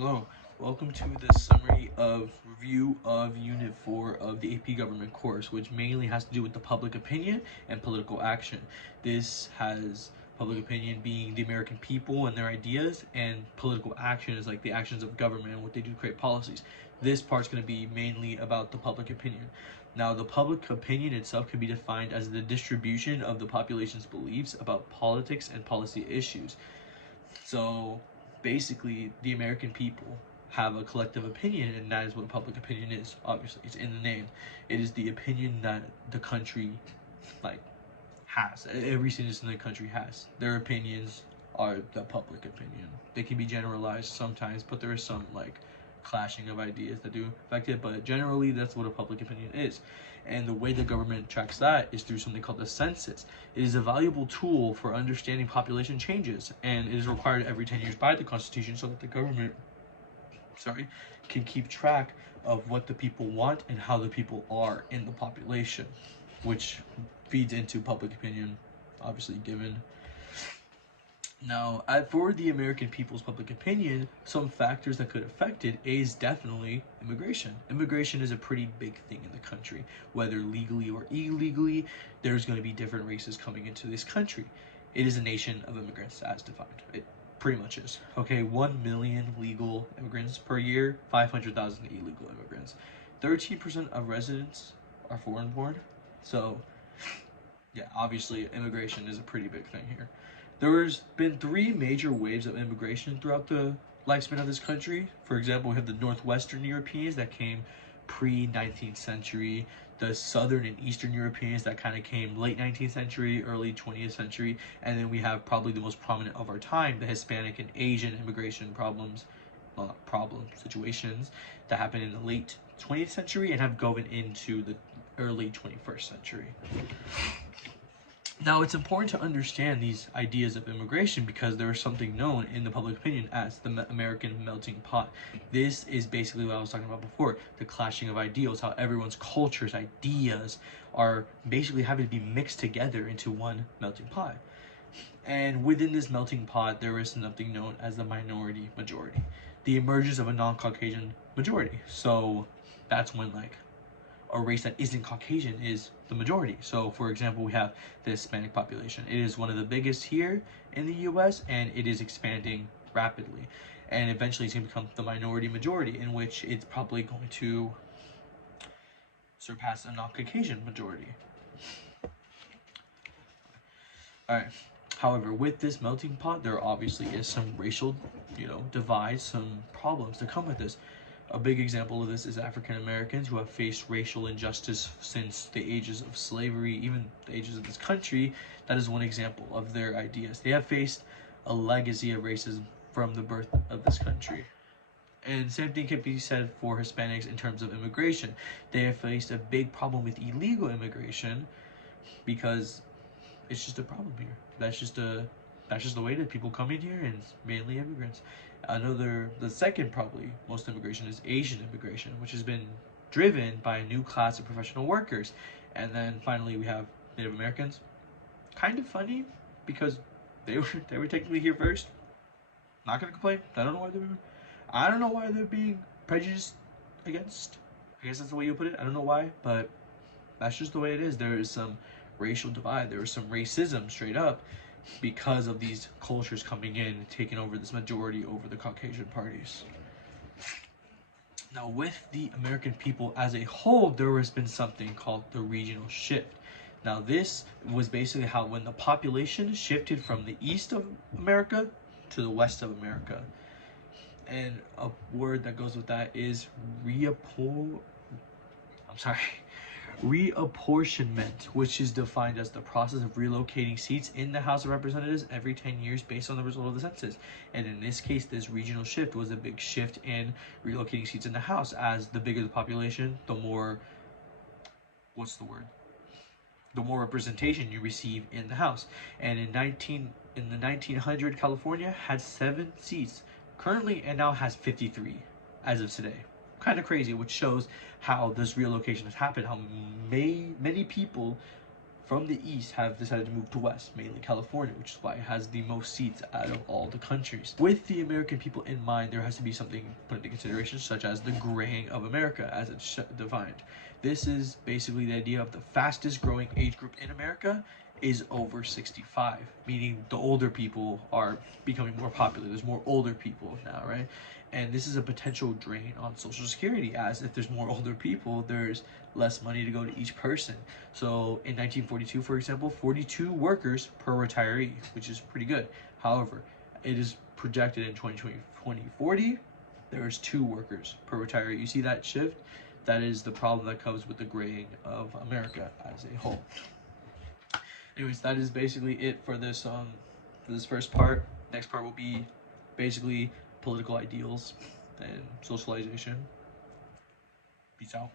Hello, welcome to the summary of review of Unit 4 of the AP Government course, which mainly has to do with the public opinion and political action. This has public opinion being the American people and their ideas, and political action is like the actions of government and what they do to create policies. This part's going to be mainly about the public opinion. Now, the public opinion itself can be defined as the distribution of the population's beliefs about politics and policy issues. So basically, the American people have a collective opinion, and that is what public opinion is. Obviously, it's in the name. It is the opinion that the country, like, has. Every citizen in the country has. Their opinions are the public opinion. They can be generalized sometimes, but there is some, like, clashing of ideas that do affect it, but generally that's what a public opinion is. And the way the government tracks that is through something called the census. It is a valuable tool for understanding population changes, and it is required every 10 years by the Constitution so that the government can keep track of what the people want and how the people are in the population, which feeds into public opinion, obviously given. Now, for the American people's public opinion, some factors that could affect it is definitely immigration. Immigration is a pretty big thing in the country. Whether legally or illegally, there's going to be different races coming into this country. It is a nation of immigrants as defined. It pretty much is. Okay, 1 million legal immigrants per year, 500,000 illegal immigrants. 13% of residents are foreign born. So, yeah, obviously immigration is a pretty big thing here. There's been 3 major waves of immigration throughout the lifespan of this country. For example, we have the Northwestern Europeans that came pre-19th century, the Southern and Eastern Europeans that kind of came late 19th century, early 20th century, and then we have probably the most prominent of our time, the Hispanic and Asian immigration situations that happened in the late 20th century and have gone into the early 21st century. Now, it's important to understand these ideas of immigration because there is something known in the public opinion as the American melting pot. This is basically what I was talking about before, the clashing of ideals, how everyone's cultures, ideas are basically having to be mixed together into one melting pot. And within this melting pot, there is something known as the minority majority, the emergence of a non-Caucasian majority. So that's when, like, a race that isn't Caucasian is the majority. So, for example, we have the Hispanic population. It is one of the biggest here in the US, and it is expanding rapidly. And eventually it's going to become the minority majority, in which it's probably going to surpass a non-Caucasian majority. Alright. However, with this melting pot, there obviously is some racial, divides, some problems that come with this. A big example of this is African Americans who have faced racial injustice since the ages of slavery, even the ages of this country. That is one example of their ideas. They have faced a legacy of racism from the birth of this country. And same thing can be said for Hispanics in terms of immigration. They have faced a big problem with illegal immigration because it's just a problem here. That's just the way that people come in here, and it's mainly immigrants. The second probably most immigration is Asian immigration, which has been driven by a new class of professional workers. And then finally we have Native Americans. Kind of funny because they were technically here first. Not gonna complain. I don't know why they're being prejudiced against. I guess that's the way you put it. I don't know why, but that's just the way it is. There is some racial divide. There is some racism straight up because of these cultures coming in and taking over this majority over the Caucasian parties. Now, with the American people as a whole, there has been something called the regional shift. Now, this was basically how when the population shifted from the east of America to the west of America. And a word that goes with that is reapportionment, which is defined as the process of relocating seats in the House of Representatives every 10 years based on the result of the census. And in this case, this regional shift was a big shift in relocating seats in the House, as the bigger the population, the more, the more representation you receive in the House. And in the 1900, California had 7 seats currently, and now has 53 as of today. Kind of crazy, which shows how this relocation has happened, how many people from the east have decided to move to west, mainly California, which is why it has the most seats out of all the countries. With the American people in mind, there has to be something put into consideration, such as the graying of America, as it's defined. This is basically the idea of the fastest growing age group in America is over 65, meaning the older people are becoming more popular. There's more older people now, right? And this is a potential drain on Social Security, as if there's more older people, there's less money to go to each person. So in 1942, for example, 42 workers per retiree, which is pretty good. However, it is projected in 2040, there's 2 workers per retiree. You see that shift? That is the problem that comes with the graying of America as a whole. Anyways, that is basically it for this first part. Next part will be basically political ideals and socialization. Peace out.